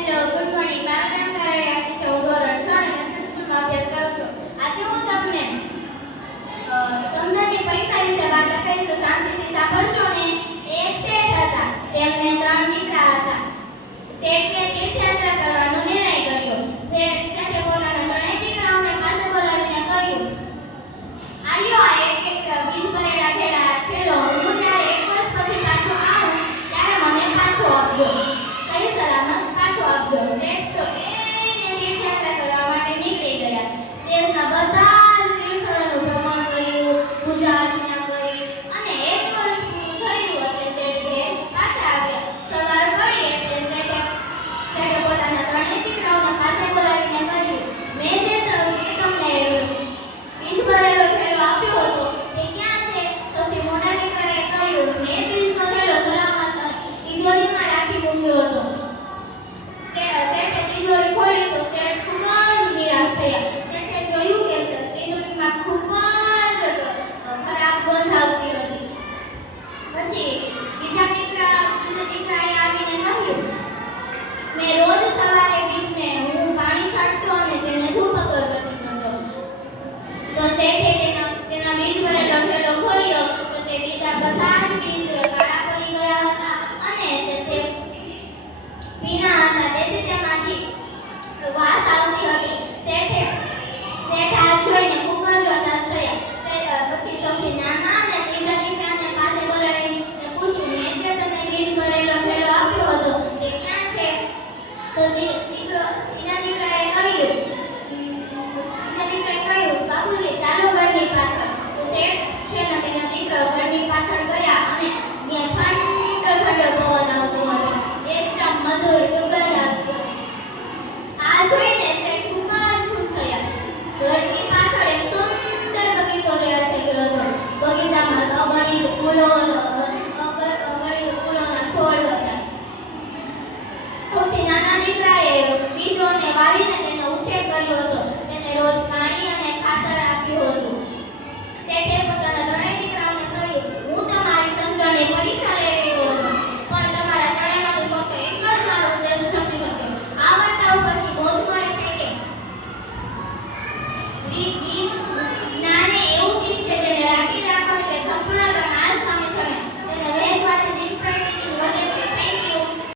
Hello, good morning. મારું નામ કારણિયા છે. હું ધોરણ 6 અને સંસ્કૃતમાં અભ્યાસ કરું છું. આજે હું તમને સમજણની પરીક્ષા વિશે વાત કરીશ, તો શાંતિથી સાંભળશો ને. એક શેઠ હતા, તેમને 3 દીકરા હતા. શેઠે તીર્થયાત્રા કરવાનો નિર્ણય કર્યો. શેઠે પોતાના 3 દીકરાઓને પાસે બોલાવીને કહ્યું, આલ્યો આ એક બીજ ભરેલા થેલો. હું જ્યારે 1 વર્ષ પછી પાછો આવું ત્યારે મને પાછો આપજો, સહી સલામત પાછો આપજો. શેઠ તો એને તીર્થયાત્રા કરવા માટે નીકળી ગયા. દેશના બધા જ તીર્થોનું ભ્રમણ કર્યું, પૂજા અર્ચના કરી, અને 1 વર્ષ પૂરું થયું એટલે શેઠ ઘેર પાછા આવ્યા. સવાર પડી એટલે શેઠે પોતાના 3 દીકરાઓને પાસે બોલાવીને કહ્યું, મેં જે તમને બીજ ભરેલો થેલો આપ્યો હતો તે ક્યાં છે? સૌથી મોટા દીકરાએ કહ્યું, મેં બીજનો થેલો સલામત તિજોરીમાં રાખી મૂક્યો હતો. શેઠે તિજોરી ખોલી તો શેઠ ખૂબ જ નિરાશ થયા. શેઠે જોયું કે તિજોરીમાં ખૂબ જ ખરાબ ગંધ આવતી હતી. પછી બીજા દીકરાએ આવીને કહ્યું, મેં રોજ સવારે બીજને હું પાણી છાંટતો અને તેને ધૂપ અગરબત્તી કરતો. તો શેઠે તેના બીજ ભરેલો થેલો ખોલ્યો તો તે બીજા બધા જ બીજ કાળા પડી ગયા હતા અને તે ભીના હતા. તેથી તેમાંથી વાસ આવતી હતી. શેઠ